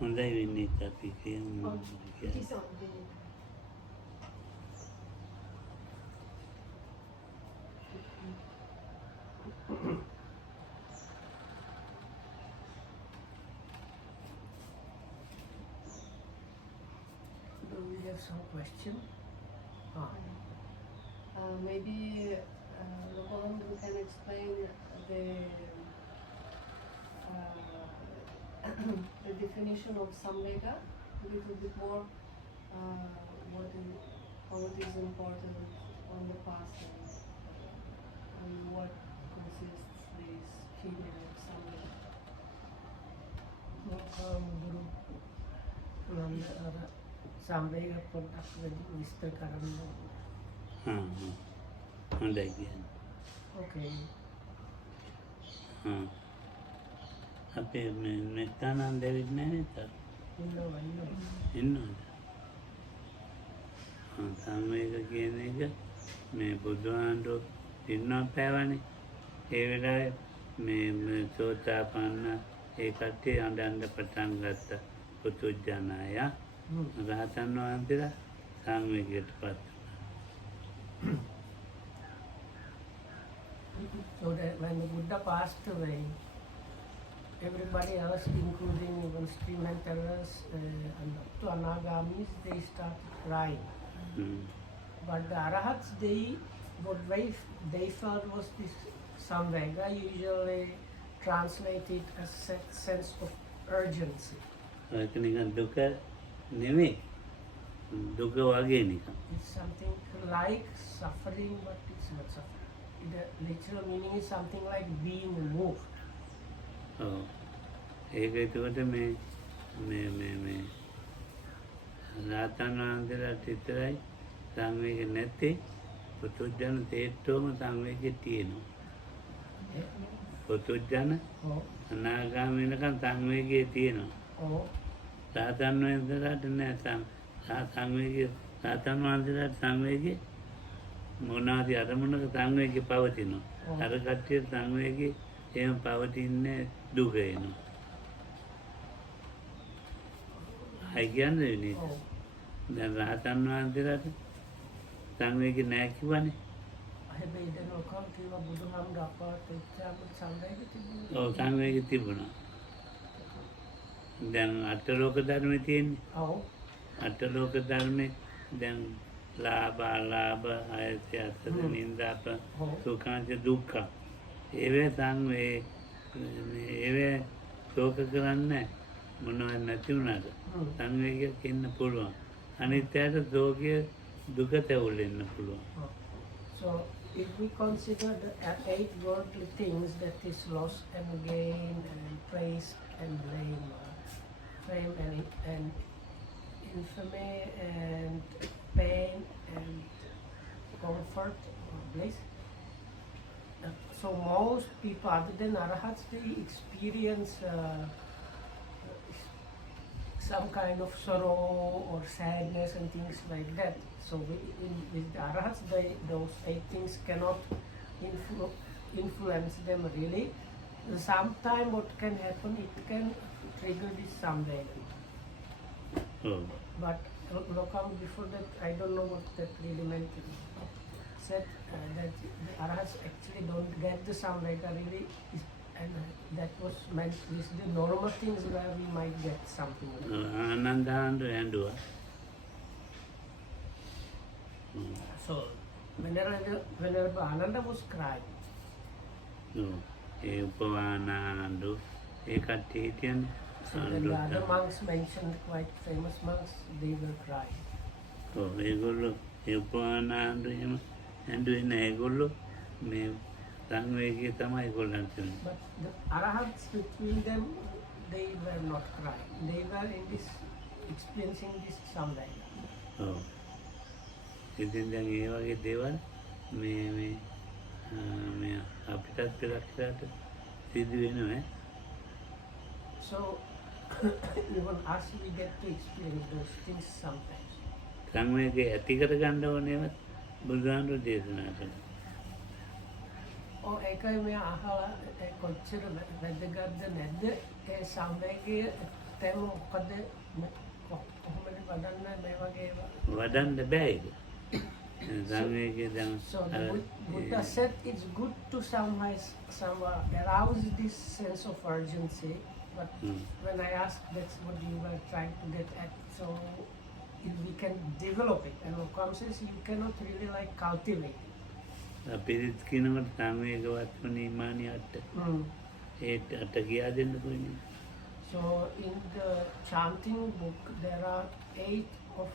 හොඳයි වෙන්නේ අපි කියමු. It is on the Do we have some question? maybe Lokoland, you can explain the the definition of samvega a little bit more. How it is important on the past and what consists this feeling of samvega. Guru samvega පොඩ්ඩක් විස්තර කරන්න. හොඳයි කියන්නේ. Okay. අපේ මෙත්තානන් දෙවිත් නැහැ නේද? ඉන්නවද? සංවේග කියන එක මේ බුදුහාමුදුරුවෝ පිරිනමන පෑවනේ. ඒ වෙලාවේ මේ සෝතාපන්න ඒ කට්ටිය අඬන්න පටන් ගත්තා. පුදුජනය රහතන් වහන්සේලා සංවේගයට පත් වුණා. So that when the Buddha passed away, everybody else, including even stream-enterers and up to anagamis, they started crying. But the arahats, what they felt was this samvega, usually translated as sense of urgency. ඒක නිකන් දුක නෙමෙයි. දුක වගේ නිකන්. It's something like suffering, but it's not suffering. The literal meaning is something like being moved. ඔව්. ඒක එතකොට මේ රහතන් වහන්සේලාට විතරයි සංවේග නැත්තේ. පුදුජන තේට්ටෝම සංවේගය තියෙනවා. පුදුජන අනාගාමී වෙනකන් සංවේගය තියෙනවා. රහතන් වහන්සේලාට නෑ සංවේගය. රහතන් වහන්සේලාට සංවේගය මොනවාරි අරමුණක සංවේගය පවතිනවා. අර කට්ටිය සංවේගය එහෙම පවතින්නේ දුක එනවා. අය කියන්නේ නේ. දැන් රහතන් වහන්සේලාට සංවේගය නෑ කිව්වනේ. හැබැයි දැන් ඔකම කිව්වා බුදුහාමුදුරුවෝ අපට ඉච්ඡාම සංවේගය තිබුණා. ඔව් සංවේගය තිබුණා. දැන් අටලෝක ධර්මයේ තියෙන්නේ. ඔව්. අටලෝක ධර්මයේ දැන් ලාභ ආයත අසද නින්දාප සුඛාංච දුක්ඛ ඒවේ ඒවේ ශෝක කරන්නේ මොනවද නැති වුණාද සංවේගයක් ඉන්න පුළුවන් අනිත්‍යයට ශෝකය දුක තැවුලෙන්න පුළුවන්. So if we consider the 8 worldly things, that is loss and gain and praise and blame, fame and infamy and pain and comfort or bliss. So most people, other than arahats, they experience some kind of sorrow or sadness and things like that. So with the arahats, those 8 things cannot influence them really. Sometimes what can happen, it can trigger this samvega. But Lokam, before that, I don't know what that really meant. Said that the arahats actually don't get the samvega really, and that was meant with the normal things where we might get something. So whenever Ananda was crying. No, So then the other monks mentioned, quite famous monks, they were crying. Oh, ඒගොල්ලෝ ඒ උපවානාන්දු එහෙම ඇඬුවේ ඒගොල්ලෝ මේ සංවේගය තමයි ඒගොල්ලන්ට තියෙන්නේ. But the arahats between them, they were not crying. They were in this experiencing this samvega. ඔව්. ඉතින් දැන් ඒ වගේ දේවල් මේ අපිටත් පෙරක්කට සිදු වෙනවා. So even us, we get to experience those things sometimes. සංවේගය ඇති කරගන්න ඕනේවත් බුදුහාමුදුරුවෝ දේශනා කළා. ඒකයි මේ අහලා කොච්චර වැදගත්ද නැද්ද ඒ සංවේගය ඇත්ත ඇත්තම මොකද කොහොමද වඩන්න මේ වගේ ඒවා? වඩන්න බෑ ඒක. සංවේගය දැන් So the Buddha said it's good to somehow arouse this sense of urgency, but when I asked that's what you were trying to get at, so if we can develop it, and conscious you cannot really like cultivate it. අපිරිත් කියනකොට සංවේගවත් වුණේ මානියට ඒත් අට කියා දෙන්න පුළුවන්. So in the chanting book there are 8 of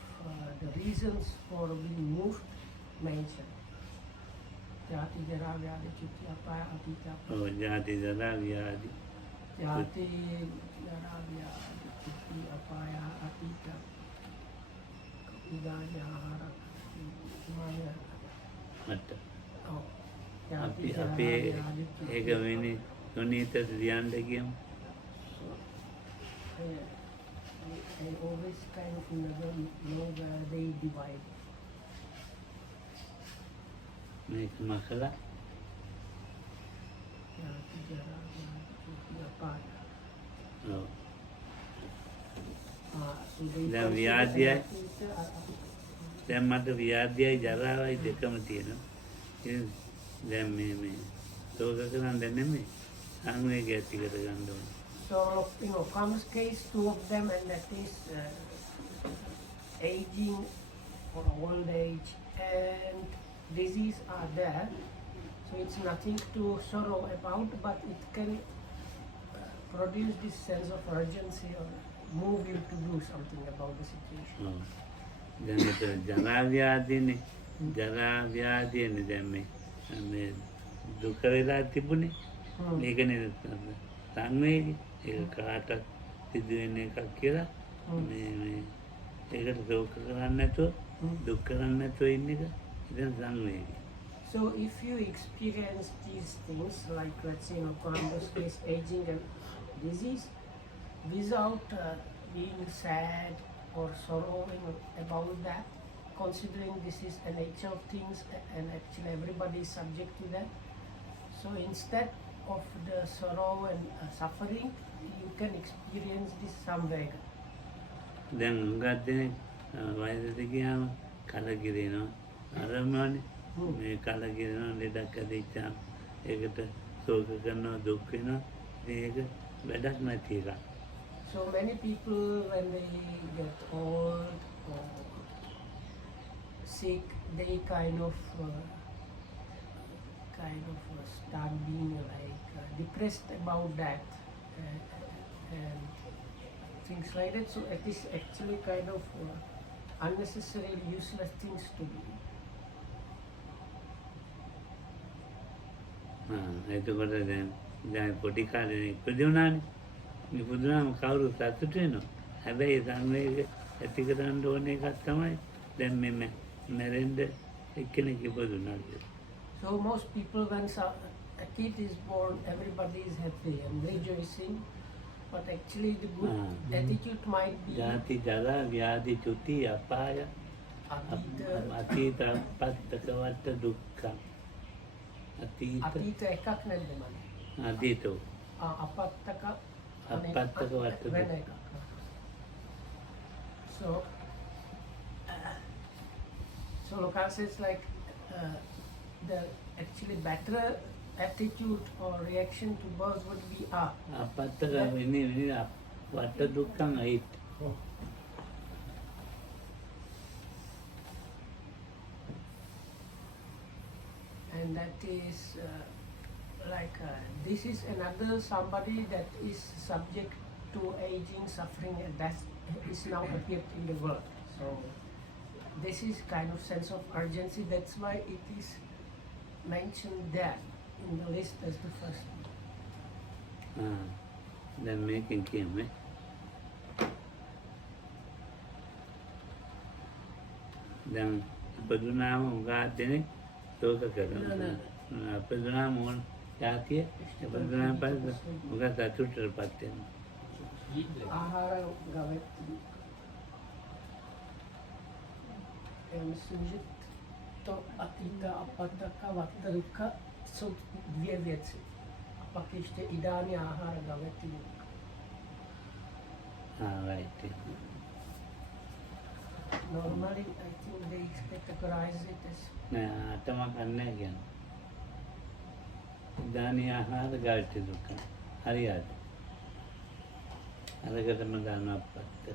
the reasons for being moved mentioned. Jati jara vyadi chutti apaya atita. ඔව් ජාති ජරා ව්‍යාධි. Jati jara vyadi chutti apaya atita. Idanya ahara. Maya. මට. Oh. අපි ඒක වෙන්නේ තුනීත ධ්‍යානද කියමු. I always kind of never know where they divide. මේක මකලා Jati jara vyadi chutti apaya. ඔව් So they දැන් ව්‍යාධියයි දැන් මට ව්‍යාධියයි ජරාවයි දෙකම තියෙනවා. ඉතින් දැන් මේ තෝක කරන්න නෙමෙයි සංවේගය ඇති කර ගන්න ඕනේ. So, comes case 2 of them, and that is aging or old age and disease are there. So it's nothing to sorrow about, but it can produce this sense of urgency or move you to do something about the situation. ඔව් දැන් මෙතන ජරා ව්‍යාධියනේ ජරා ව්‍යාධියනේ දැන් මේ දුක වෙලා තිබුණේ මේකනේ සංවේගය ඒක කාටත් සිදුවෙන එකක් කියලා මේ ඒකට ශෝක කරන්නේ නැතුව දුක් කරන්නේ නැතුව ඉන්න එක ඉතින් සංවේගය. So if you experience these things, like let's say in Columbus case, aging and disease, without being sad or sorrowing about that, considering this is a nature of things and actually everybody is subject to that, so instead of the sorrow and suffering, you can experience this samvega. දැන් උඟක් දෙනෙක් වයසට ගියාම කලකිරෙනවා අරමනේ මේ කලකිරෙනවා ලෙඩක් ඇතිවෙච්චාම ඒකට ශෝක කරනවා දුක් වෙනවා මේක වැඩක් නැති එකක්. So many people when they get old or sick, they kind of start being like depressed about that and things like that. So it is actually kind of unnecessarily useless things to do. එතකොට දැන් පොඩි කාලේ ඉපදී වුණානේ. ඉපදුනාම කවුරු සතුටු වෙනවා. හැබැයි සංවේග ඇති කරන්න ඕනේ එකක් තමයි දැන් මේ මැරෙන්න එක්කෙනෙක් ඉපදුනා කියලා. So most people when a kid is born, everybody is happy and rejoicing, but actually the good attitude might be ජාති ජරා ව්‍යාධි චුති අපාය අතීත අපත්තක වට දුක්ඛ අතීත එකක් නැද්ද මම? අතීතෝ අපත්තක අපත්තක වට වෙන දුක්ඛ. එකක්. So Lokal says like the actually better attitude or reaction to birth would be අපත්තක වෙන්නේ වට දුක්ඛං අයිත්. and that is this is another somebody that is subject to aging, suffering, and that is now appeared in the world. So this is kind of sense of urgency. That's why it is mentioned there in the list as the first one. දැන් මේකෙන් කියමු දැන් ඉපදුනාම උගා දෙනෙක් ශෝක කරනවා. ඉපදුනාම ඕන ජාතිය ඉපදුනාම පස්සේ උගා සතුටටපත් වෙනවා. ආහාර ගවැත්ති සුජිත් to අතීත අපත්තක වත්තරික සුත් වියවියත් අපකිෂ්ඨ ඉදානි ආහාර ගවැත්ති right. Normally, I think they categorize it as නෑ අටමක් අන්නේ කියන්නේ. දානීය ආහාර ගාල්ටි දුක. හරියට. අරකටම දානවා අප්පත්.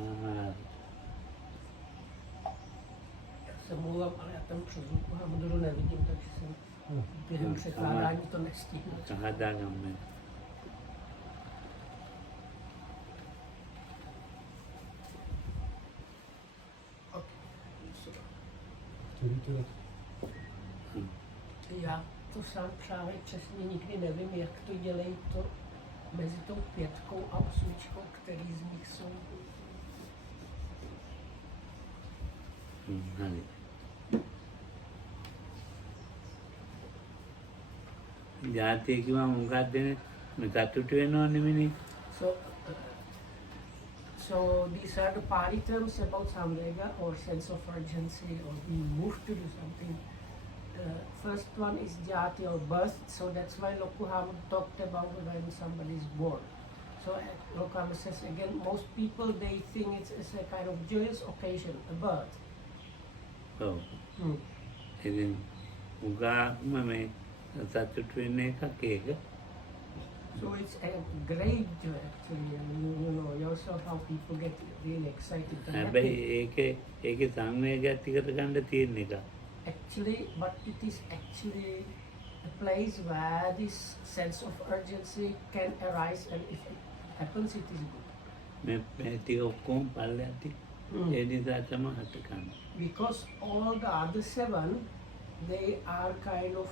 ආහාර. semua kelihatan suku Alhamdulillah Nabi kita bisa sekarang itu nesti. හදාගන්න. Ja, to sam právě přesně nikdy nevím, jak to dělají to mezi tou 5 a 8, který z nich jsou. හරි. ජාතිය කිව්වම මොකක්ද මේ සතුටු වෙනව නෙමෙයි. So these are the Pali terms about samvega or sense of urgency or being moved to do something. The first one is jati or birth, so that's why Lokuhama talked about when somebody is born. So Lokuhama says again, most people they think it's a kind of joyous occasion, a birth. ඔව්. ඉතින් උගාක්ම මේ සතුටු වෙන එකක් ඒක. So it's a great joy actually, and you know yourself how people get really excited. හැබැයි ඒකේ සංවේගයක් ටිකට ගන්න තියෙන එක. Actually, but it is actually a place where this sense of urgency can arise, and if it happens, it is good. මේ ටික ඔක්කොම පල්ලෙහාට ඒ නිසා තමයි හටගන්නේ. Because all the other 7, they are kind of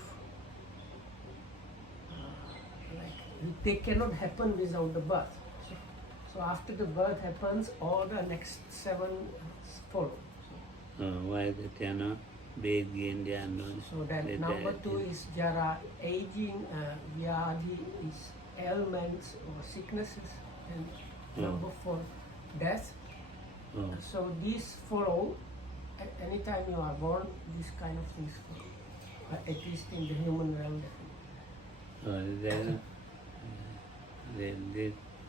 like they cannot happen without the birth. So after the birth happens, all the next 7 follow. වයසට යනවා බේත් ගේන්න යන්න ඕනේ. So then number 2 is jara, aging, vyadhi is ailments or sicknesses, and number 4, death. So these follow. Anytime you are born, these kind of things follow. At least in the human realm.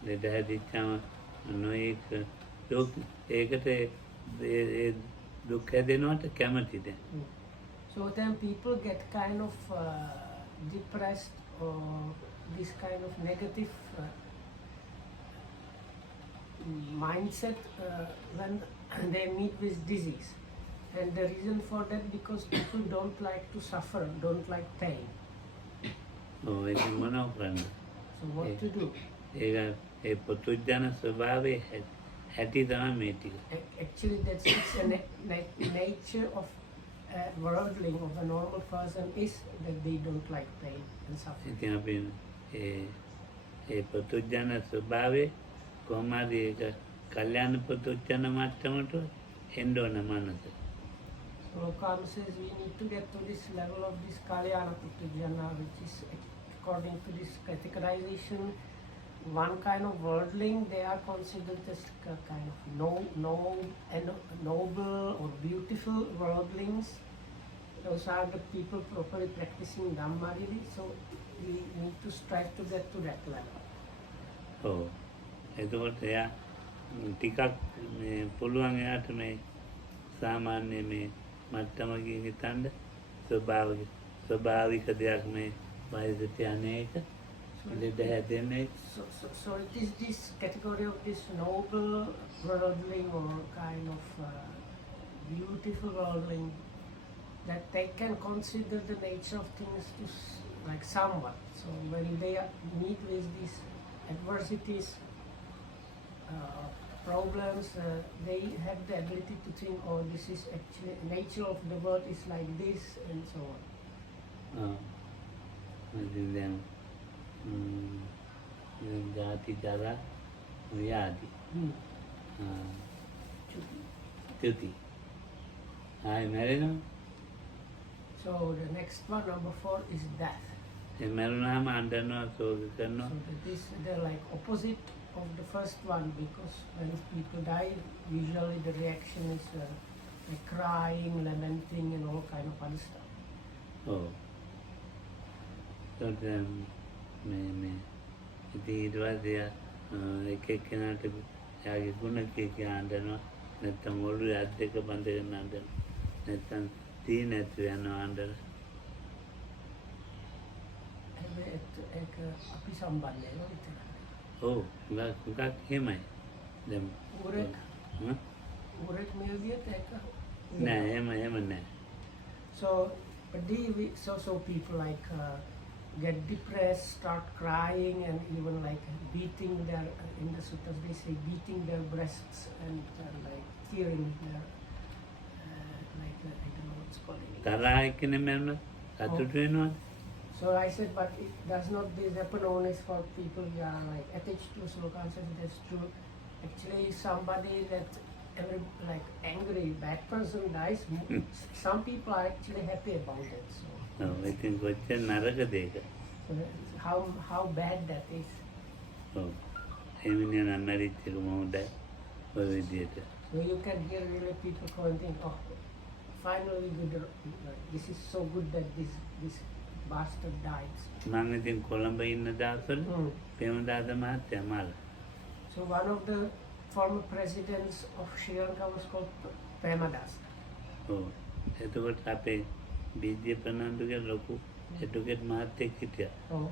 ලෙඩ හැදිච්චාම නොයෙක් දුක් ඒකට ඒ දුක් හැදෙනවට කැමතිද? So then people get kind of depressed or this kind of negative mindset when they meet with disease. And the reason for that because people don't like to suffer, don't like pain. ඒක මොනව කරන්නේ? So what to do? ඒක ඒ පුදුජන ස්වභාවයේ හැටි තමයි මේ ටික. Actually that's it's a nature of a worldling of a normal person is that they don't like pain and suffering. ඉතින් අපි ඒ පුදුජන ස්වභාවයේ කොහමද ඒක කල්යාණ පුදුජන මට්ටමට එන්න ඕන මනස. So Lokam says we need to get to this level of this Kalyana Putujana, which is according to this categorization, one kind of worldling, they are considered as a kind of noble or beautiful worldlings. Those are the people properly practicing Dhamma really, so we need to strive to get to that level. ඔව්. එතකොට එයා ටිකක් මේ පුළුවන් එයාට මේ සාමාන්‍ය මේ මට්ටමකින් හිතන්න ස්වභාවික දෙයක් මේ වයසට යන එක ලෙඩ හැදෙන එක. So it is this category of this noble worldling or kind of beautiful worldling that they can consider the nature of things to like somewhat. So when they meet with these adversities, problems, they have the ability to think, oh, this is actually nature of the world is like this, and so on. දැන් ජාති ජරා ව්‍යාධි ත්‍ුති ආයි මැරෙනවා. So the next one, number 4, is death. ඒ මැරුණාම අඬනවා සෝක කරනවා. So they're like opposite of the first one, because when people die, usually the reaction is like crying, lamenting, and all kind of other stuff. ඔව්. ඒකට මේ ඉතින් ඊට පස්සේ එක එක්කෙනාට එයාගේ ගුණ කිය අඬනවා. නැත්තම් ඔළුවේ අත් දෙක බඳගෙන අඬනවා. නැත්තම් තී නැතුව යනවා අඬන. ඒක අපි සම්බන්ධයි නේද? ඔව් හුඟක් එහෙමයි. දැන් උරෙක් මේ විදිහට ඒක නෑ එහෙම නෑ. So, but so people like get depressed, start crying, and even like beating their in the sutras they say beating their breasts and like tearing their like I don't know what's called. තරහා එක්කනේ මම සතුට වෙනවද? So I said, but it does not this happen only for people who are like attached to sloka. I said that's true. Actually, somebody that like angry bad person dies, some people are actually happy about it. So ඉතින් කොච්චර නරකද ඒක. how bad that is. ඔව් එමිනේ නන්නරිච්ච එක මොහොතයි ඔය විදියට. So you can hear really people commenting, oh, finally good, this is so good that this bastard died. මම ඉතින් කොළඹ ඉන්න දවස්වල පෙමදාස මහත්තයා මල. So one of the former presidents of Sri Lanka was called Premadas. ඔව් එතකොට අපේ බීජේ ප්‍රනාන්දුගේ ලොකු එඩුකේට් මහත්තයෙක් හිටියා. Oh.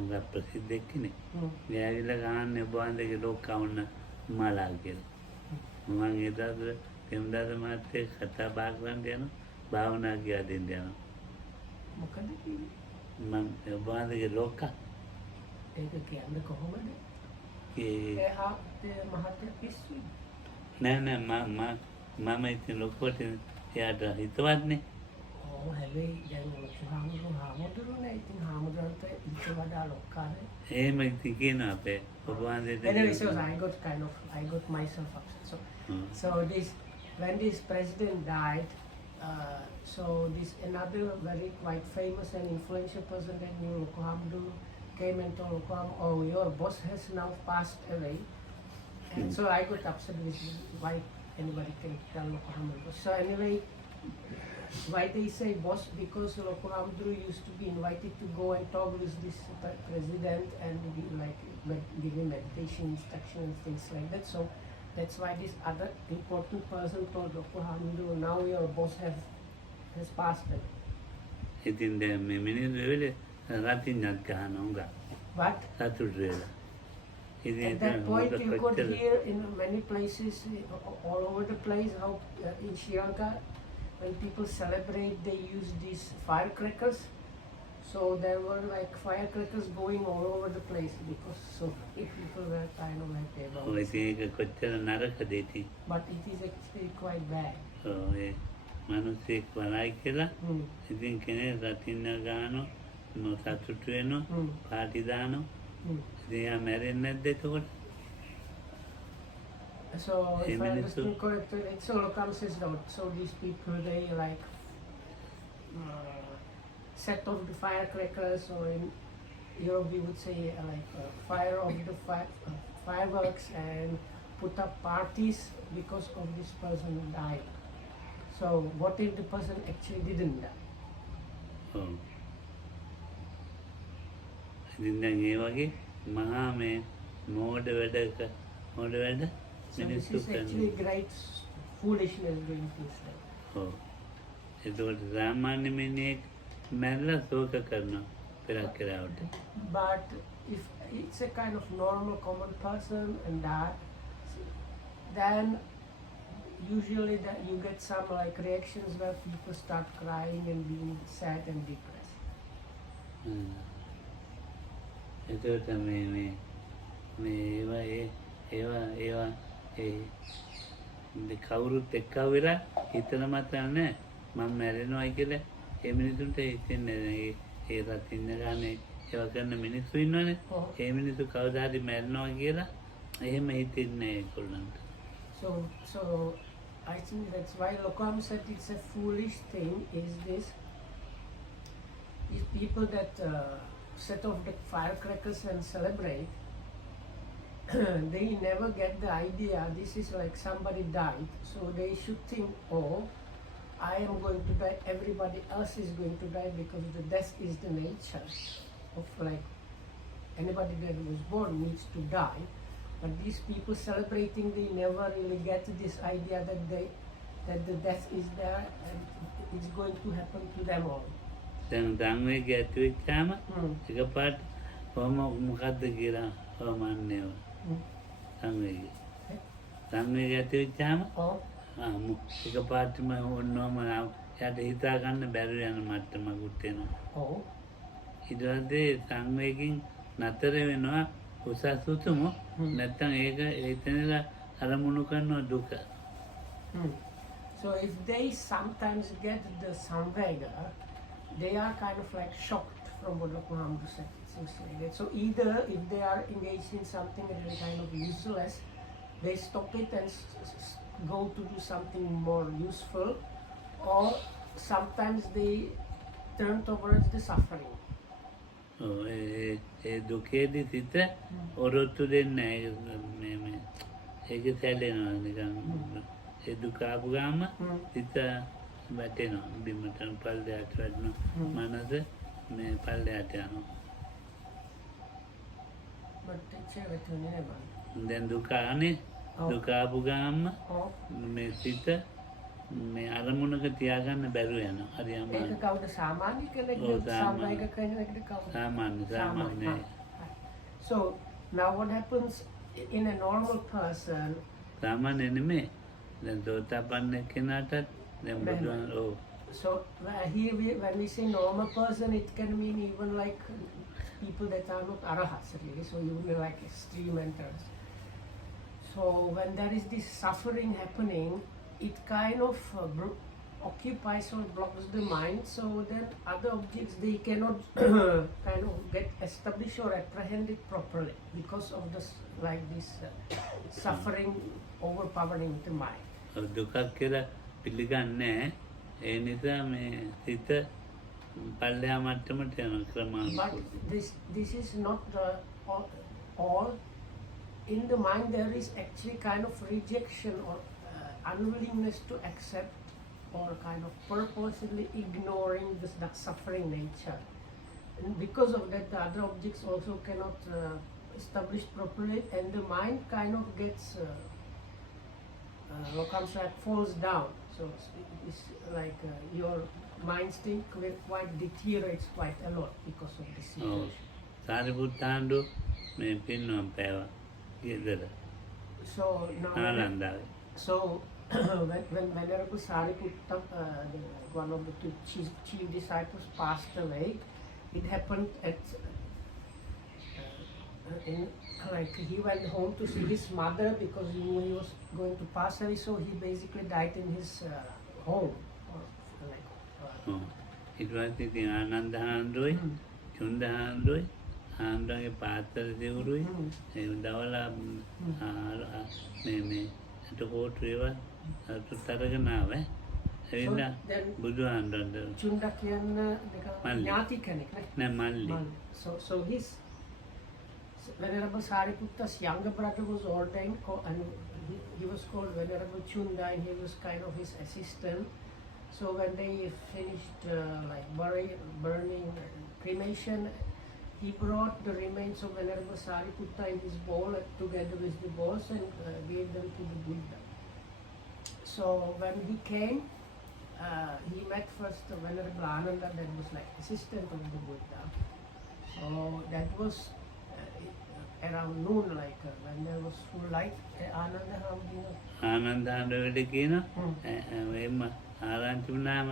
උගා ප්‍රසිද්ධ කෙනෙක්. එයාගිලා ගහන්නේ ඔබ වහන්සේගේ ලෝකවුන්න මලා කියලා. මම ඒ දවස්වල පෙමදාස මහත්තයෙක් කතා බහ කරන්න යනවා භාවනා කියලා දෙන්න යනවා. මොකද කිව්වේ? මම ඔබ වහන්සේගේ ලෝක ඒක කියන්නේ කොහොමද? ඒ මහත්තයා පිස්සු. නෑ මම ඉතින් ලොකුවට එයාට හිතවත්නේ. ඔව් හැබැයි දැන් හාමුදුරුවනේ ඉතින් හාමුදුරුවන්ට ඊට වඩා ලොක්කානේ. එහෙම ඉතින් කියනවා අපේ ඔබ වහන්සේට. Anyway, so I got myself upset. So when this president died, so this another very quite famous and influential person that knew Lokohamdu came and told Lokaham, oh, your boss has now passed away. And so I got upset with why anybody can tell Lokohamdu. So anyway, why they say boss? Because Lokohamdu used to be invited to go and talk with this president and be like give him meditation instruction and things like that. So that's why this other important person told Lokohamdu, now your boss has passed away. ඉතින් දැන් මේ මිනිස්සු වෙලේ රතින්නත් ගහනවා උඟා. But සතුට වෙලා. at that point you could hear in many places all over the place how in Sri Lanka when people celebrate they use these firecrackers. So there were like firecrackers going all over the place because so many people were kind of happy about ඔය it. ඉතින් ඒක කොච්චර නරකද ඉතින්. But it is actually quite bad. ඔව් ඒ මිනිස්සෙක් වරයි කියලා ඉතින් කෙනෙක් රතින්න ගහනවා සතුට වෙනවා පාටි දානවා. ඉතින් එයා මැරෙන්නේ නැද්ද එතකොට? So if I understand correctly, it's all comes as though so these people they like set off the firecrackers, or in Europe we would say like fire off the fireworks and put up parties because of this person who died. So what if the person actually didn't die? ඔව්. ඉතින් දැන් ඒ වගේ මහා මේ මෝඩ වැඩ So this මිනිස්සු is actually great foolishness doing things like that. ඔව්. එතකොට සාමාන්‍ය මිනිහෙක් මැරලා ශෝක කරනවා පෙරක් කරවට. But if it's a kind of normal common person and that, then usually that you get some like reactions where people start crying and being sad and depressed. එතකොට මේ ඒවා කවුරුත් එක්ක වෙලා හිතන මතන්නේ මම මැරෙනවයි කියලා ඒ මිනිසුන්ට හිතෙන්නේ ඒ රතින්න ගානේ ඒවා කරන මිනිස්සු ඉන්නවනේ. ඒ මිනිස්සු කවදා හරි මැරෙනවා කියලා එහෙම හිතෙන්නේ ඒගොල්ලන්ට. So I think that's why Lokam said it's a foolish thing is this. These people that set off the firecrackers and celebrate, they never get the idea this is like somebody died. So they should think, oh, I am going to die, everybody else is going to die because the death is the nature. of like anybody that was born needs to die. But these people celebrating, they never really get this idea that the death is there and it's going to happen to them all. දැන් සංවේගය ඇති වෙච්චාම Hmm. එකපාරට කොහොම මොකද්ද කියලා හොමන්නේව Hmm. සංවේගය. සංවේගය ඇති වෙච්චාම Oh, එකපාරටම ඕනෝම යට හිතා ගන්න බැරුව යන මට්ටමකුත් එනවා. oh, ඊට පස්සේ සංවේගයෙන් නතර වෙනවා උසස් උතුම නැත්තම් ඒක එතනලා අරමුණු කරන දුක. hmm. So if they sometimes get the samvega, they are kind of like shocked from what Muhammad said. Things like that. So either if they are engaged in something that is kind of useless, they stop it and go to do something more useful, or sometimes they turn towards the suffering. ඒ දුකේදී සිත ඔරොත්තු දෙන්නේ නැහැ. ඒක සැලෙනවා නිකන්. ඒ දුක ආපු ගාම සිත වැටෙනවා. බිමට පල්ලෙහාට වැටෙනවා. මනස මේ පල්ලෙහාට යනවා. But teacher, with you never. දැන් දුක ආනේ දුක ආපු ගාම Oh, මේ සිත මේ අරමුණක තියාගන්න බැරුව යනවා. හරි ඒක අමාරුයි. කවුද සාමාන්‍ය කෙනෙක්ද ඔව්, සාමාන්‍ය. සාමාන්‍ය කෙනෙක්ද කවුද? සාමාන්‍ය. So now what happens in a normal person? සාමාන්‍ය නෙමෙයි. දැන් සෝතාපන්න කෙනාටත් දැන් බුදුන් ඔව් So here when we say normal person, it can mean even like people that are not arahats really. So you mean like extreme enters. So when there is this suffering happening, it kind of occupies or blocks the mind. So then other objects, they cannot kind of get established or apprehended properly because of this like this suffering overpowering the mind. දුකක් කියලා පිළිගන්නේ නැහැ. ඒ නිසා මේ සිත පල්ලෙහා මට්ටමට යන But ක්‍රමානුකූලව. this is not all. In the mind there is actually kind of rejection or unwillingness to accept or kind of purposely ignoring this that suffering nature. And because of that, the other objects also cannot establish properly, and the mind kind of gets comes like falls down. So it's like your mind state quite deteriorates quite a lot because of this ඔව්. situation. සාරිපුත්තාණ්ඩු මේ පින්නම් පෑවා. ගෙදර So now, ආනන්දයි. so when Venerable Sariputta, one of the two chief disciples, passed away, it happened at in like he went home to see his mother because he knew he was going to pass away. So he basically died in his home. Or like, ඔව්. ඊට පස්සේ ඉතින් ආනන්ද හාමුදුරුවෝයි චුන්ද හාමුදුරුවෝයි හාමුදුරුවන්ගේ පාත්තර දෙවුරුයි ඒ දවලා මේ එතකොට ඒවා අතුතරගෙන ආවේ. එවින්ද then බුදුහාමුදුරන්ට Chunda කියන්න මල්ලි. ඥාති කෙනෙක් නේ. නෑ මල්ලි. So his Venerable Sariputta's younger brother was ordained, and he was called Venerable Chunda, and he was kind of his assistant. So when they finished like burning cremation, he brought the remains of Venerable Sariputta in his bowl together with the bowls and gave them to the Buddha. So when he came, he met first Venerable Ananda, that was like assistant of the Buddha. So that was around noon, like when there was full light. Ananda Hamdina. Ananda හාමුදුරුවෝට කියනවා එම්ම ආරංචි වුණාම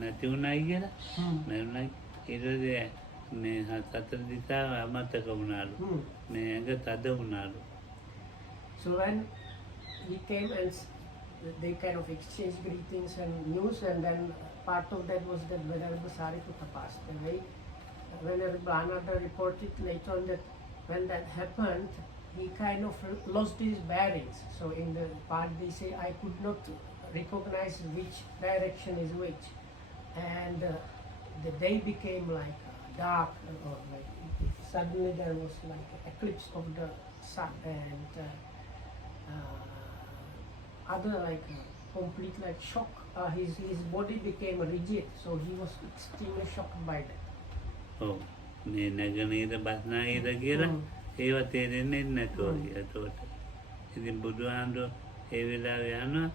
නැති වුණායි කියලා. මරුණා. ඊට පස්සේ මේ සතර දිශාව අමතක වුණාලු. මේ ඇඟ තද වුණාලු. So when he came and they kind of exchanged greetings and news, and then part of that was that Venerable Sariputta passed away. Venerable Ananda reported later on that when that happened, he kind of lost his bearings. So in the part they say, I could not recognize which direction is which. And the day became like dark, or like suddenly there was like eclipse of the sun, and other like complete like shock. His body became rigid, so he was extremely shocked by that. ඔව්. මේ නැගනීර බස්නාහිර කියලා ඒවා තේරෙන්නේ නැතුව ගියා. එතකොට ඉතින් බුදුහාමුදුරුවෝ ඒ වෙලාවේ යනවා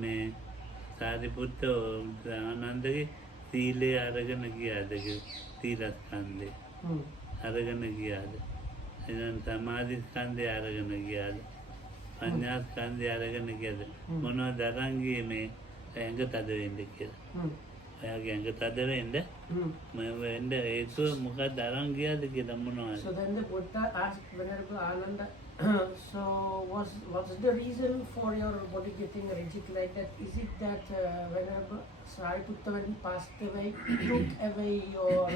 මේ සාරිපුත්ත ආනන්දගේ සීලය අරගෙන ගියාද කියලා. සීලස්කන්ධය අරගෙන ගියාද? එහෙනම් සමාධි ස්කන්ධය අරගෙන ගියාද? පඤ්ඤා ස්කන්ධය අරගෙන ගියාද? මොනවද අරන් ගියේ මේ ඇඟ තද වෙන්න කියලා. ඔයාගේ ඇඟ තද වෙන්න මම වෙන්න හේතුව මොකක්ද අරන් ගියාද කියලා මොනවද? So then the Buddha asked Venerable Ananda, so what's the reason for your body getting rigid like that? Is it that Venerable Sariputta, when he passed away, took away your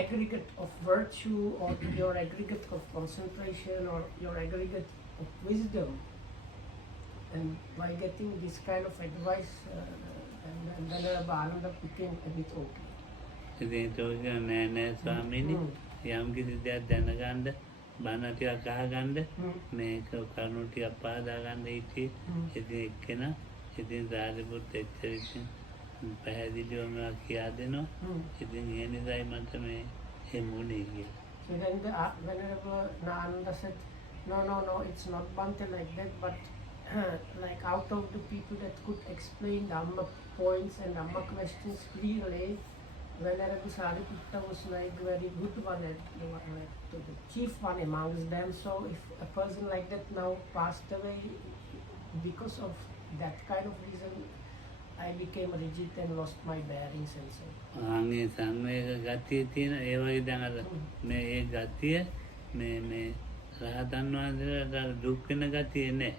aggregate of virtue or your aggregate of concentration or your aggregate of wisdom? And by getting this kind of advice, and Venerable Ananda became a bit okay. ඉතින් ඒක නෑ නෑ ස්වාමීනි යම් කිසි දෙයක් දැනගන්න බණ ටිකක් අහගන්න මේක කරුණු ටිකක් පාදා ගන්න ඉති ඉතින් එක්කෙනා ඉතින් සාරිපුත්ත එච්චරින් පැහැදිලිවම කියා දෙනවා ඉතින් ඒ නිසායි මට මේ එමුනේ කියලා. So then the Venerable Ananda said, no, it's not Bhante like that, but like out of the people that could explain Dhamma points and Dhamma questions clearly, Venerable Sariputta was like very good one at the chief one amongst them. So if a person like that now passed away because of that kind of reason, I became rigid and lost my bearings and so. ආන්ගේ සංවේග ගතිය තියෙන ඒ වගේ දැන් අර මේ ඒ ගතිය මේ රහතන් වහන්සේලාට දුක් වෙන ගතිය නෑ.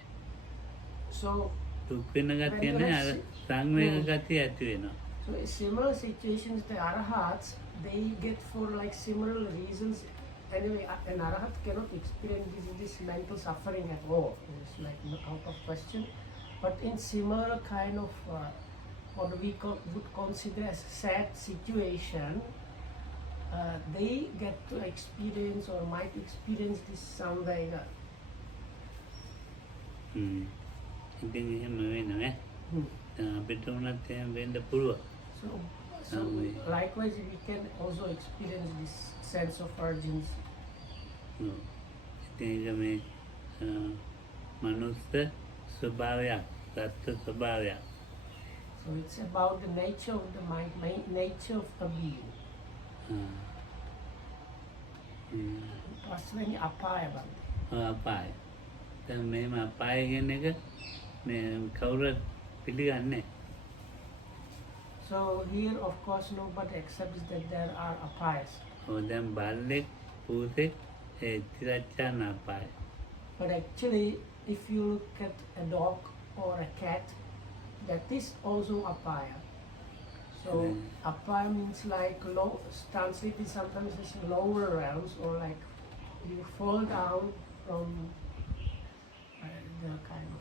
So දුක් වෙන ගතිය නෑ අර සංවේග ගතිය ඇති වෙනවා. So in similar situations, the arahats, they get for like similar reasons. Anyway, an arahat cannot experience this mental suffering at all. It's like out of question. But in similar kind of what we would consider as sad situation, they get to experience or might experience this samvega. ඉතින් එහෙම වෙනවා අපිට උනත් එහෙම වෙන්න පුළුවන්. So likewise we can also experience this sense of urgency. ඉතින් ඒක මේ මනුස්ස ස්වභාවයක්, සත්ත්ව ස්වභාවයක්. So it's about the nature of the mind, nature of a being. පස්වෙනි අපාය බඳ. අපාය. දැන් මේම අපාය කියන එක මේ කවුරුත් පිළිගන්නේ. So here of course nobody accepts that there are apayas. දැන් බල්ලෙක් පූතෙක් ඒ තිරච්චාන අපාය. But actually if you look at a dog or a cat, that is also apaya. So apaya means like low, translated sometimes as lower realms, or like you fall down from the kind of.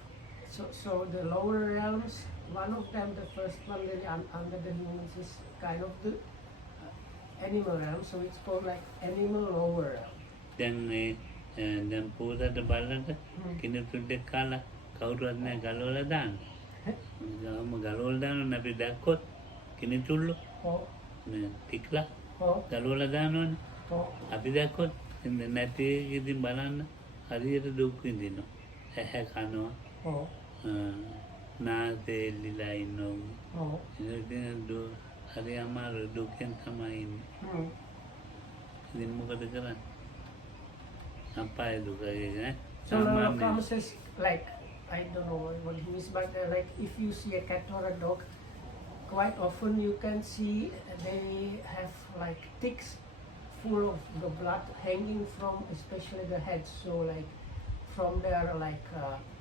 So the lower realms, one of them, the first one really under the humans, is kind of the animal realm. So it's called like animal lower realm. දැන් පූතට බලන්න කිනුතුන්ට කාලා කවුරුවත් නැහැ ගලවලා දාන්න. ගම ගලවලා දාන්න අපි දැක්කොත් කිනිතුල්ලු මේ ටිකලා ගලවලා දානවනේ. අපි දැක්කොත් නැති ඉතින් බලන්න හරියට දුක් විඳිනවා. ඇහැ කනවා. නාසය එල්ලිලා ඉන්නවා. ඉතින් හරි අමාරු දුකෙන් තමයි ඉන්නේ. ඉතින් මොකද කරන්නේ? අපාය දුක නේ. So Lama says like, I don't know what it means, but like if you see a cat or a dog, quite often you can see they have like ticks full of the blood hanging from especially the head. So like from their like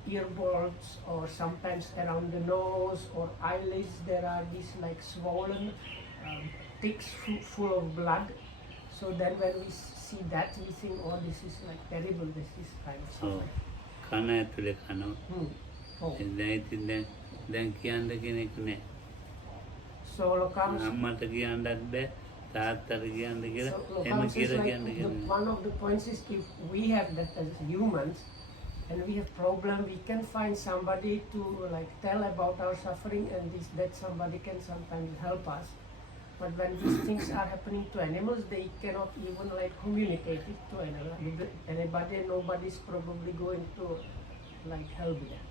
earbuds, or sometimes around the nose or eyelids there are these like swollen ticks full of blood. So then when we see that we think, oh, this is like terrible, this is kind of suffering. කන ඇතුලේ කනවා. දැන් කියන්න කෙනෙක් නැහැ. So Lokam, අම්මට කියන්නත් බෑ තාත්තට කියන්න කියලා so එම Lokam says කියලා like කියන්න one of the points is if we have that as humans and we have problem, we can find somebody to like tell about our suffering, and that somebody can sometimes help us. But when these things are happening to animals, they cannot even like communicate it to anybody, and nobody's probably going to like help them.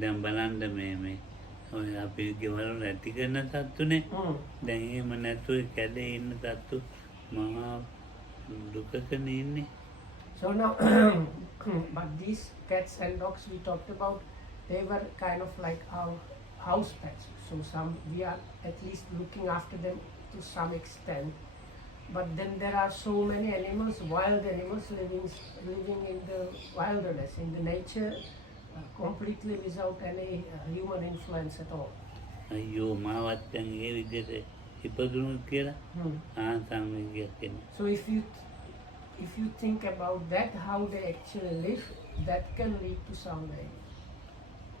දැන් බලන්න මේ ඔය අපි ගෙවල් ඇති කරන තත්තුනේ දැන් එහෙම නැතුව කැලේ ඉන්න තත්තු මහා දුකකනේ ඉන්නේ. So now, but these cats and dogs we talked about, they were kind of like our house pets. So we are at least looking after them to some extent. But then there are so many animals, wild animals living in the wilderness, in the nature, completely without any human influence at all. අයියෝ මාවත් දැන් ඒ විදිහට ඉපදුණොත් කියලා සංවේගයක් එන්නේ. So if you think about that, how they actually live, that can lead to samvega.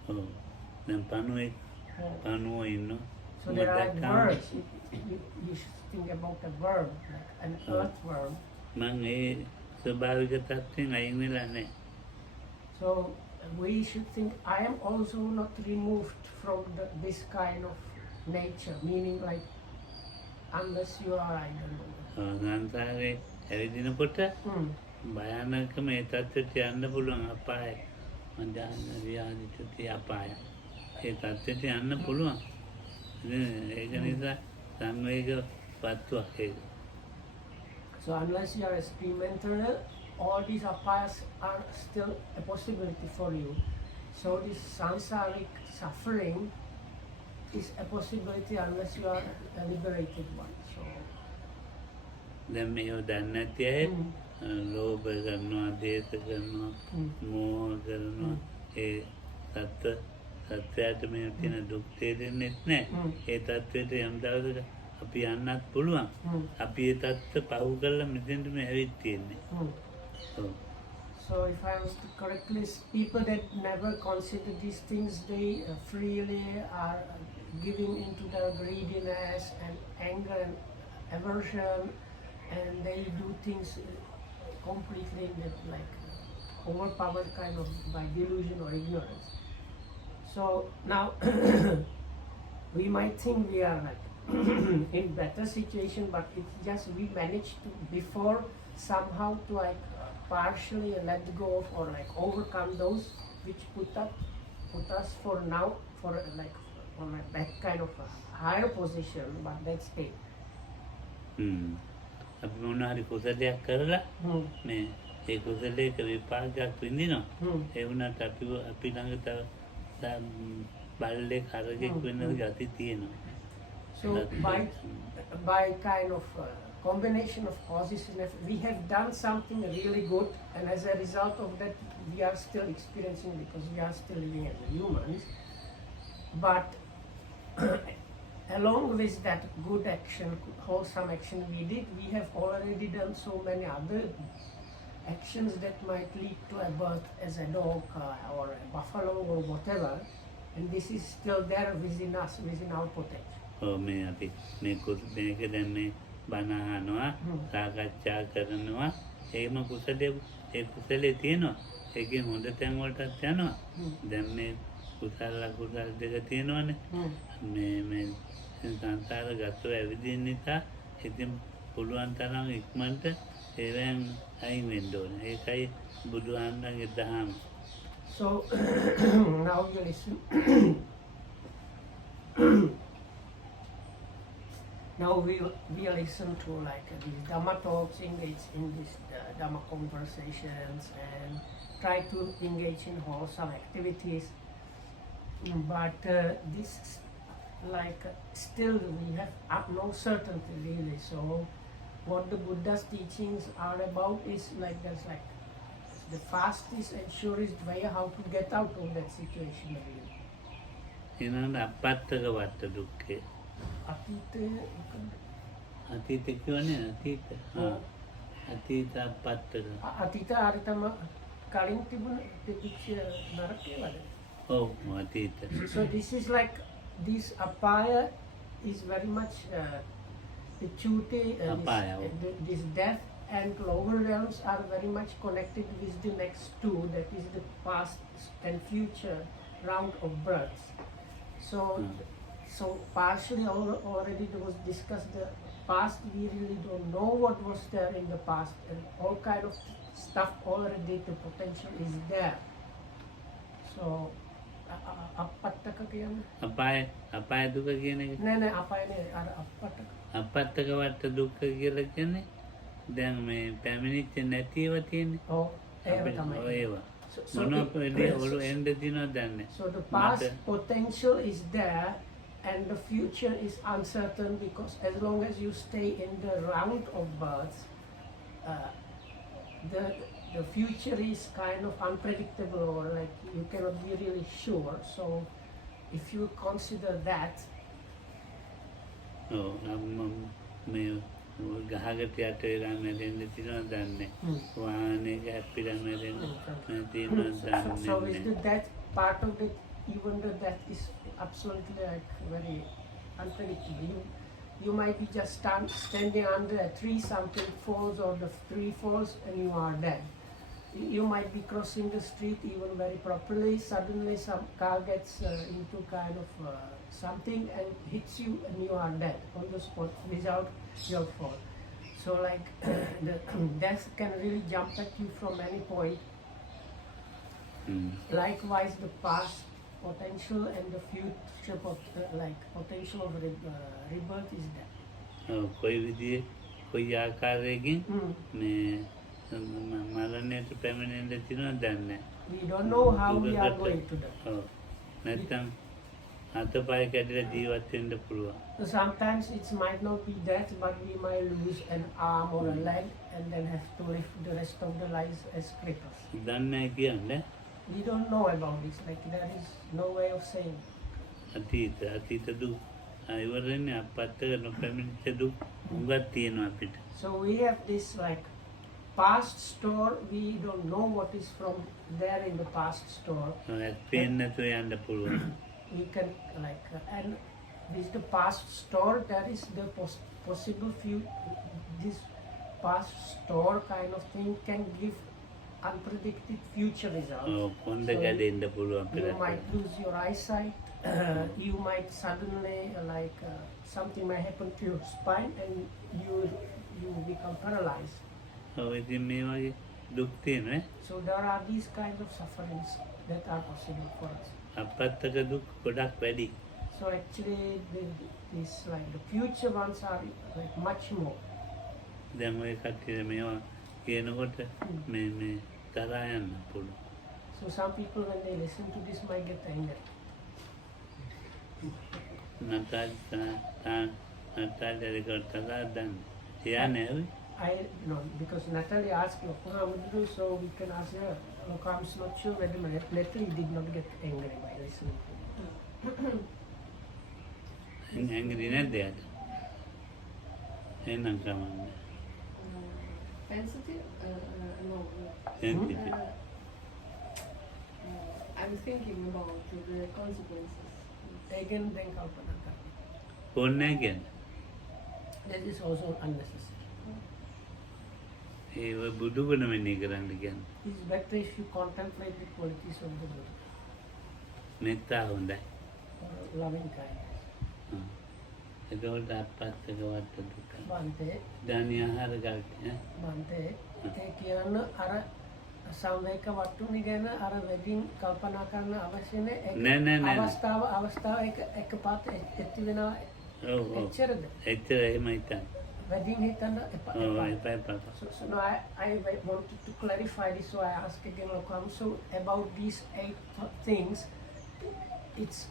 ඔව් දැන් පණුවෝ ඉන්නවා. So there are birds. You should think about a worm, like an earthworm. මං ඒ ස්වභාවික තත්ත්වෙන් අයින් වෙලා නැහැ. So we should think, I am also not removed from this kind of nature, meaning like unless you are, I don't know. සංසාරේ ඇවිදිනකොට භයානකම ඒ තත්ත්වයට යන්න පුළුවන් අපාය. මන්දාන ව්‍යාධි චුති අපාය. ඒ තත්ත්වයට යන්න පුළුවන්. ඒක නිසා සංවේග පත්වක් ඒක. So unless you are experimental, all these apayas are still a possibility for you. So this sansaric suffering is a possibility unless you are a liberated one. So දැන් මේව දන්නේ නැති අය ලෝභ කරනවා, දේශ කරනවා, මෝහ කරනවා. ඒ සත්‍යයට මේ තියෙන දුක් තේරෙන්නෙත් නැහැ. ඒ තත්ත්වයට යම් දවසක අපි යන්නත් පුළුවන්. අපි ඒ තත්ත්ව පහු කරලා මෙතෙන්ට මේ ඇවිත් තියෙන්නේ. So if I was to correctly, people that never consider these things, they freely are giving into their greediness and anger and aversion, and they do things completely like overpowered kind of by delusion or ignorance. So now we might think we are like in better situation, but it's just we managed to before somehow to like partially let go of or like overcome those which put us for now for like on that kind of a higher position, but that's it. අපි මොනවා හරි කුසලයක් කරලා මේ ඒ කුසලයක විපාකයක් විඳිනවා. ඒ වුණාට අපි ළඟ තව බල්ලෙක් හරකෙක් වෙන ගති තියෙනවා. So by kind of combination of causes and effect, we have done something really good, and as a result of that we are still experiencing because we are still living as humans. But along with that good action, wholesome action we did, we have already done so many other actions that might lead to a birth as a dog or a buffalo or whatever, and this is still there within us, within our potential. මේ අපි මේක දැන් මේ බණ අහනවා, සාකච්ඡා කරනවා, ඒම කුසලේ තියෙනවා. ඒකෙන් හොඳ තැන් වලටත් යනවා. දැන් මේ කුසල අකුසල දෙක තියෙනවානේ. මේ සංසාර ගතව ඇවිදින්න නිසා ඉතින් පුළුවන් තරම් ඉක්මනට ඒවෙන් අයින් වෙන්න ඕනේ. ඒකයි බුදුහාමුදුරන්ගේ දහම. So now you listen. Now we listen to like these Dhamma talks, engage in these Dhamma conversations, and try to engage in wholesome activities. But this like still we have no certainty really. So what the Buddha's teachings are about is like there's like the fastest and surest way how to get out of that situation really. ඊනඳ අපත්තක වට දුක්ඛේ. අතීත කියන්නේ අතීත. අතීත අපත්තක. අතීත ආරිතම කලින් තිබුණ පිටිච්ච නරකේ වල. ඔව් අතීත. So this is like this apaya is very much the chuti, this death and lower realms are very much connected with the next two, that is the past and future round of births. So So partially already there was discussed the past. We really don't know what was there in the past, and all kind of stuff already. The potential is there. So අපත්තක කියන්නේ අපාය දුක කියන එක. නෑ අපායනේ අර අපත්තක. අපත්තක වට දුක්ඛ කියලා කියන්නේ දැන් මේ පැමිණිච්ච නැති ඒවා තියෙන්නේ. ඔව් ඒව තමයි. ඔය ඒවා. So මොනවා පොඩි ඔලු එන්න දිනවද දන්නේ. So the past potential is there, and the future is uncertain, because as long as you stay in the round of births, the future is kind of unpredictable, or like you cannot be really sure. So if you consider that, මේ ගහකට යට වෙලා මැරෙන්න තියෙනවද දන්නේ. වාහනයක හැප්පිලා මැරෙන්න තියෙනවද so දන්නේ. is that part of it, even though that is absolutely like very unpredictable. You might be just standing under a tree, something falls, or the tree falls and you are dead. You might be crossing the street even very properly, suddenly some car gets into kind of something and hits you and you are dead on the spot without your fault. So like the death can really jump at you from any point. Likewise, the past potential and the future potential of rebirth is there. කොයි විදිහේ කොයි ආකාරයකින් මේ මරණයට පැමිණෙන්න තියෙනවද දන්නේ. We don't know how we are going to die. ඔව්. නැත්තම් අතපය කැඩිලා ජීවත් වෙන්න පුළුවන්. So sometimes it might not be death, but we might lose an arm or a leg and then have to live the rest of the lives as cripples. දන්නේ නැහැ කියන්නේ. We don't know about this, like there is no way of saying. අතීත දුක් ඉවරන්නේ අපත්තක නොපැමිණිච්ච දුක් උඟක් තියෙනවා අපිට. So we have this like past store, we don't know what is from there in the past store. පේන්නේ නැතුව යන්න පුළුවන්. We can like and with the past store there is the possible this past store kind of thing can give unpredicted future results. කොණ්ඩ ගැඩෙන්න පුළුවන්. You might lose your eyesight. You might suddenly like something might happen to your spine and you become paralyzed. ඉතින් මේ වගේ දුක් තියෙනවා. So there are these kinds of sufferings that are possible for us. අපත්තක දුක් ගොඩක් වැඩි. So actually this like the future ones are like much more. දැන් ඔය කට්ටිය මේවා කියනකොට මේ තරහා යන්න පුළුවන්. So some people when they listen to this might get angry. නතාලියට තරහා දන්න. එයා නෑ. I know because Natalie asked Lokahamudru, so we can ask her. Look, I'm not sure whether Natalie did not get angry by listening to it. Angry නැද්ද එයාට? එහෙනම් කමන්නේ. Sensitive? No. Sensitive. I'm thinking about the consequences. Again, then kalpana karna. ඕනේ නැහැ කියන්නේ. That is also unnecessary. ඒ ඔය බුදුගුණ මෙනෙහි කරන්න කියන්නේ. It's better if you contemplate the qualities of the Buddha. මෙත්තා හොඳයි. Or loving kindness. එතකොට අපත්තක වට දුක. Bante, ධාන්‍ය ආහාර ගන්න. Bante, ඒ කියන අර samvega-2023 ගැන අර වෙදින් කල්පනා කරන්න අවශ්‍ය නැහැ. අවස්ථාව එකපාරට ඇති වෙනවා. ඔව්. එච්චරද? එච්චර එහෙම හිතන්න. Wedding හිතන්න එපා. So now I wanted to clarify this, so I ask again, Lokam. So about these 8 things, it's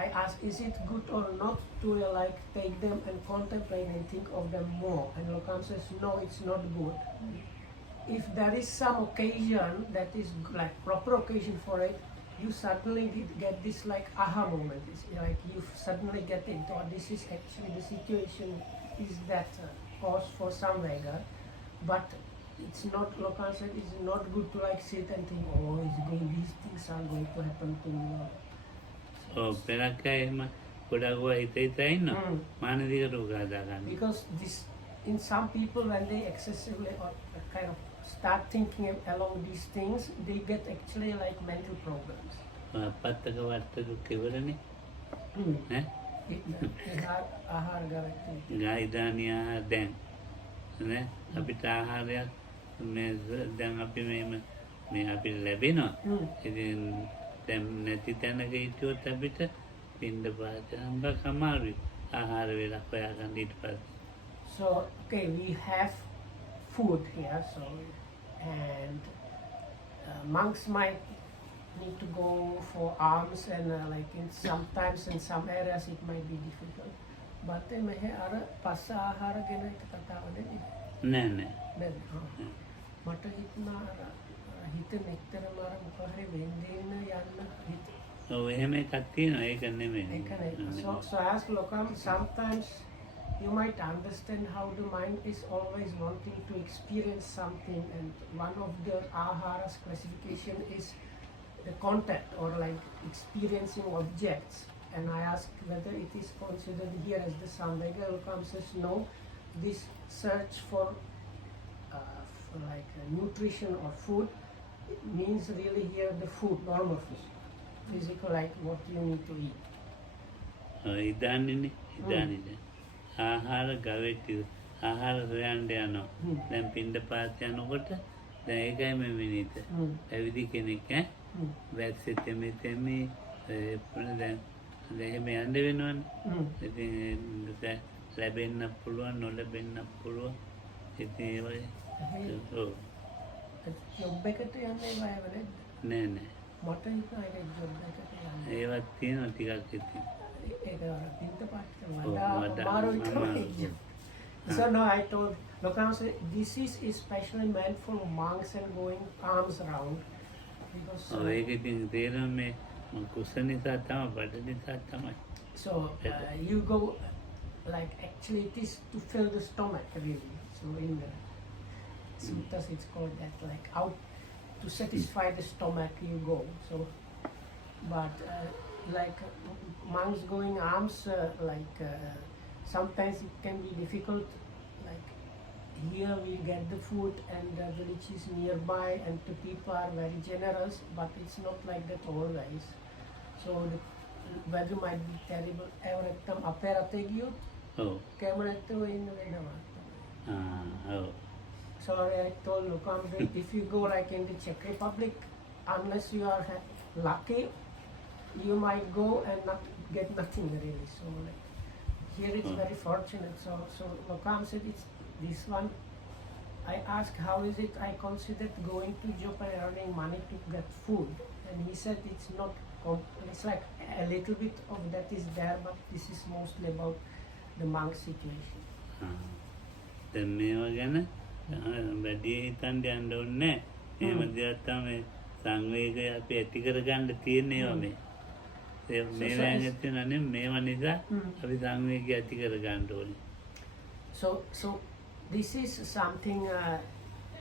I ask, is it good or not to like take them and contemplate and think of them more? And Lokam says, no, it's not good. If there is some occasion that is like proper occasion for it, you suddenly get this like aha moment. It's like you suddenly get into, oh, this is actually the situation is that cause for samvega, but it's not, Lokan said, it's not good to like sit and think, oh, these things are going to happen to me. පෙරක් එහෙම ගොඩක් හිත ඉන්නවා. මානසික රෝග හදා ගන්න. Because this in some people when they excessively or kind of start thinking along these things, they get actually like mental problems. අපත්තක වට දුක් ඉවරනේ. ඈ ආහාර ගන්න. ගායිදානි ආහාර දැන් නේ අපිට ආහාරයක් මේ දැන් අපි මේ අපිට ලැබෙනවා. ඉතින් දැන් නැති තැනක හිටියොත් අපිට පින්ඩපාත හම්බ අමාරුයි. ආහාර වේලක් හොයාගන්න ඊට පස්සේ. So, okay, we have food here, so, and monks might need to go for alms, and like sometimes in some areas it might be difficult. But mehe ara passa ahara gena එක කතාව නෙමෙයි. නෑ නෑ. නේද? මට හිතුණා අර හිත මෙච්චරම අර මොකක් හරි වෙන්දේන යන්න හිත. ඔව් එහෙම එකක් තියෙනවා ඒක නෙමෙයි. ඒක නෙමෙයි. So as Lokam, sometimes you might understand how the mind is always wanting to experience something, and one of the ahara's classification is the contact or like experiencing objects. And I asked whether it is considered here as the samvega. Lokam says no. This search for like nutrition or food, it means really here the food, normal food, physical, like what you need to eat. ඉදානිනේ ඉදානිනේ ආහාර ගවෙටි ආහාර හොයන්න යනවා. දැන් පින්ඩපාත යනකොට දැන් ඒකයි මේ විනිත. පැවිදි කෙනෙක් වැස්සේ තෙමෙ දැන් එහෙම යන්න වෙනවනේ. ඉතින් ලැබෙන්න පුළුවන් නොලැබෙන්න පුළුවන්. ඉතින් ඔය ඔව් ජොබ් එකට යන්නේ බයවද? නෑ නෑ. මට හිතුණා ඒක ජොබ් එකට යන්න. ඒවත් තියෙනවා ටිකක් ඉතින්. ඒක අර පින්තපාත වඩා අමාරුයි අමාරුයි. තමයි. So no, I told Lokam said this is especially meant for monks and going arms around because ඔව් ඒක ඉතින් තේරෙන මේ කුස නිසා තමයි බඩ නිසා තමයි. so you go like actually it is to fill the stomach really. So in the suttas it's called that, like out to satisfy the stomach you go. So but like monks going arms, sometimes it can be difficult. Like here we get the food and the village is nearby and the people are very generous, but it's not like that always. So the weather might be terrible. Everettam අපේ රටේ ගියොත් ඔව් කැමරේට වෙන්න වෙනවා. ඔව් So I told Lokam that if you go like in the Czech Republic, unless you are lucky, you might go and not get nothing really. So like here it's very fortunate. So Lokam said it's this one. I asked how is it I considered going to job and earning money to get food, and he said it's not. It's like a little bit of that is there, but this is mostly about the monk situation. දැන් මේවා ගැන වැඩි හිතන්න යන්න ඕනේ නෑ. එහෙම දෙයක් තමයි සංවේගය අපි ඇති කරගන්න තියෙන ඒවා මේ. මේ වගේ තියෙනනේ මේවා නිසා අපි සංවේගය ඇති කරගන්න ඕනේ. So this is something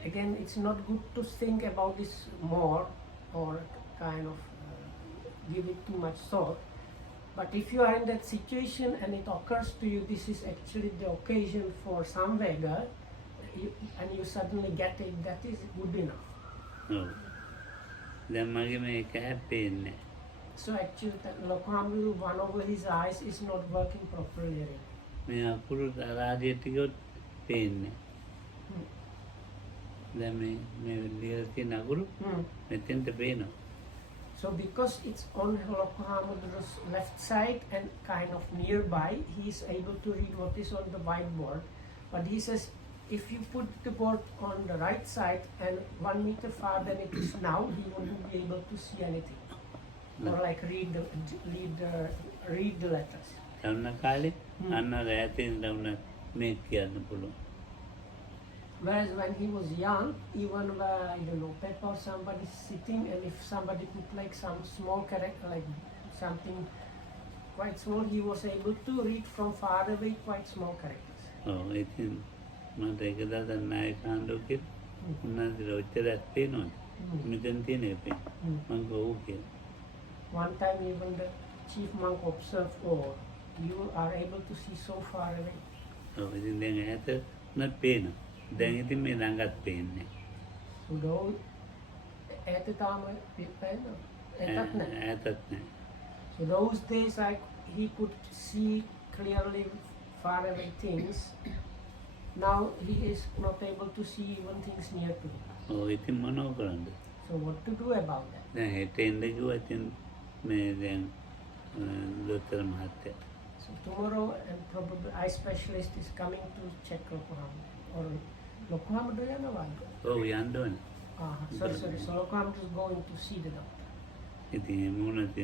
again it's not good to think about this more or kind of give it too much thought, but if you are in that situation and it occurs to you this is actually the occasion for samvega, and you suddenly get it, that is good enough. ඔව් දැන් මගේ මේක හැප්පෙන්නේ. So actually Lokam, one of his eyes is not working properly really. මේ අකුරු රාජ්‍යයට ගියොත් පේන්නේ. දැන් මේ ලියලා තියෙන අකුරු මෙතෙන්ට පේනවා. So because it's on Lokahamudra's left side and kind of nearby, he is able to read what is on the whiteboard. But he says if you put the board on the right side and 1 meter far than it is now, he wouldn't be able to see anything. Or like read the letters. තරුණ කාලේ අන්න රැතෙන් දවුන මේ කියන්න පුළුවන්. Whereas when he was young, even I don't know, Peppa or somebody sitting, and if somebody put like some small character, like something quite small, he was able to read from far away quite small characters. ඔව් ඉතින් මට ඒක දාලා නායක ආණ්ඩුවක උන්වහන්සේ ඔච්චරක් පේනවනේ. මෙතන තියෙන එක පේන. මම ගෝ කියලා. One time even the chief monk observed, oh, you are able to see so far away. ඔව් ඉතින් දැන් ඈත උනත් පේනවා. දැන් ඉතින් මේ ළඟත් පේන්නේ. So those ඈත තාම පේනවා. ඈතත් නැහැ. ඈතත් නැහැ. So those days I he could see clearly far away things. Now he is not able to see even things near to him. ඔව් ඉතින් මොනව කරන්නද? So what to do about that? දැන් හෙට එන්න කිව්වා ඉතින් මේ දැන් දොස්තර මහත්තයා. So tomorrow, and probably eye specialist is coming to check Lokohama. Or Lokohama, do you know what? ඔව් යන්න ඕනේ. Sorry. So Lokohama is going to see the doctor. ඉතින් එහෙම වුණත්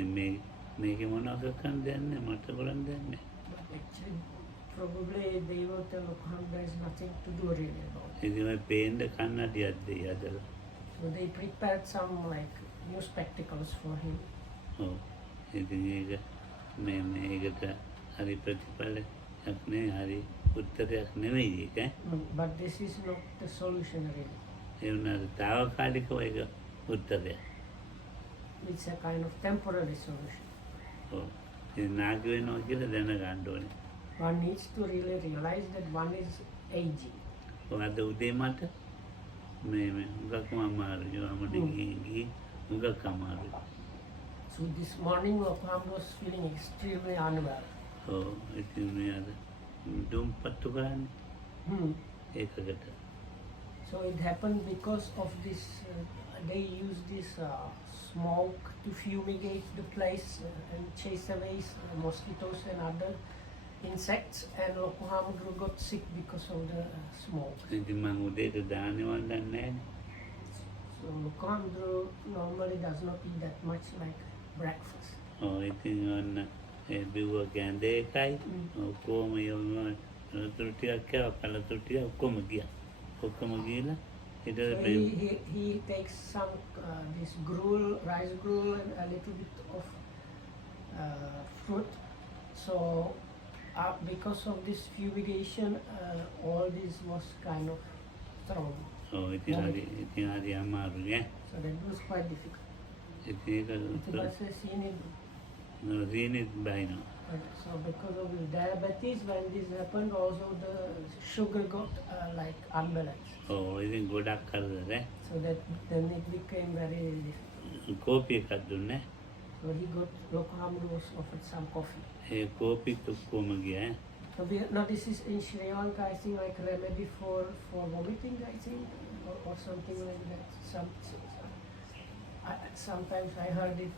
මේකේ මොනවද කරන්න දෙන්නේ මට කරන්න දෙන්නේ. But actually, probably they will tell Lokohama there is nothing to do really about it. ඉතින් ඔය පේන්න කන්නඩියක් දෙයි අදලා. So they prepared some like new spectacles for him. ඔව්. ඉතින් ඒක මේකට හරි ප්‍රතිඵලයක් නේ හරි උත්තරයක් නෙවෙයි ඒක. But this is not the solution really. ඒ වුණාට తాවකාලිකව ඒක උත්තරයක්. It's a kind of temporary solution. ඔව්. ඒ නාග වෙනවා කියලා දැනගන්න ඕනේ. One needs to really realize that one is aging. ඔය අද උදේ මට මේ හුඟක්ම අමාරුයි. යමඩ ගිහින් හුඟක් අමාරුයි. So this morning Lokohama was feeling extremely unwell. ඔව්. ඉතින් මේ අද දුම්පත්තු කරන්නේ ඒකකට. So it happened because of this, they use this smoke to fumigate the place and chase away mosquitoes and other insects, and Lokohama got sick because of the smoke. ඉතින් මම උදේට දාන්නේ වන්දන්නේ නැහැ. So Lokohama normally does not eat that much like breakfast. ඔව් ඉතින් ඔන්න ඒ බිව්ව කැඳේ එකයි ඔක්කොම යනවා ලතුරු ටිකක් කෑවා පළතුරු ටික ඔක්කොම ගියා. ඔක්කොම ගිහලා ඊට So he takes some this gruel, rice gruel, and a little bit of fruit. So because of this fumigation, all this was kind of thrown. ඔව් ඉතින් හරි අමාරුයි ඈ. So that was quite difficult. ඉතින් It was a scene. නෝදීනෙත් බයිනවා. So because of his diabetes, when this happened, also the sugar got like unbalanced. ඔව් ඉතින් ගොඩක් කරදර ඈ. So that then it became very difficult. කෝපි එකක් දුන්නේ. So he got, Lokohama was offered some coffee. ඒ කෝපිත් ඔක්කොම ගියා ඈ. So now this is in Sri Lanka, I think, like remedy for vomiting, I think, or something like that. Sometimes I heard it,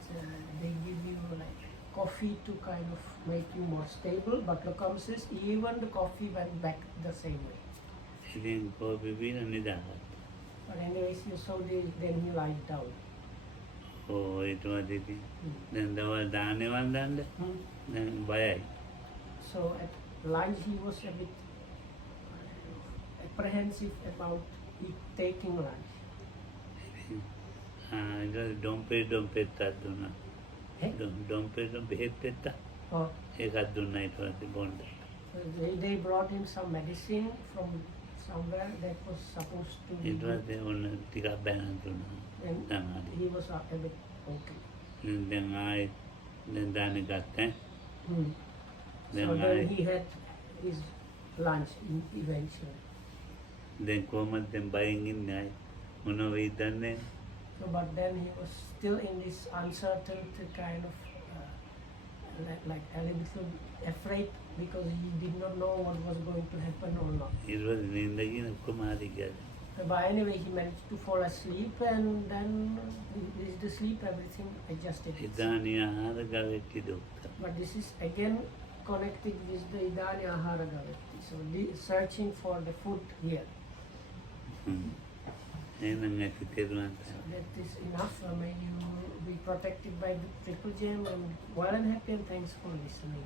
they give you like coffee to kind of make you more stable, but Lokohama says even the coffee went back the same way. ඉතින් කෝපි බීලා නිදාගත්තා. But anyways, you saw then he lied down. ඔව් ඊට පස්සේ ඉතින් දැන් දවල් දාන්නේ වන්දන්න දැන් බයයි. So at lunch he was a bit apprehensive about taking lunch. ඊට ඩොම්පෙට්ටක් දුන්නා. ඩොම්පෙට් බෙහෙත් පෙත්ත Oh, ඒකත් දුන්නා ඊට පස්සේ බොන්න. so they brought him some medicine from somewhere that was supposed to ඊට පස්සේ ඔන්න ටිකක් බැනන් දුන්නා. and දැන් හරි. he was a bit okay. දැන් ආයෙත් දැන් දාන්නේ ගත්තා. So දැන් then ආයෙ he had his lunch eventually. දැන් කොහමද දැන් බයෙන් ඉන්නේ ආයෙ මොනව වෙයිද දන්නේ නැහැ. So but then he was still in this uncertain kind of like a little bit afraid because he did not know what was going to happen or not. ඊට පස්සේ නින්ද ගිහින් ඔක්කොම හරි ගියා. But anyway, he managed to fall asleep, and then with the sleep, everything adjusted itself. ඉදානි ආහාර ගාවෙtti දොක්තර. But this is again connected with the Idani Ahara Gavetti. So searching for the food here. එහෙනම් ඇති තේරුම් So that is enough. May you be protected by the Triple Gem, and well and happy, and thanks for listening.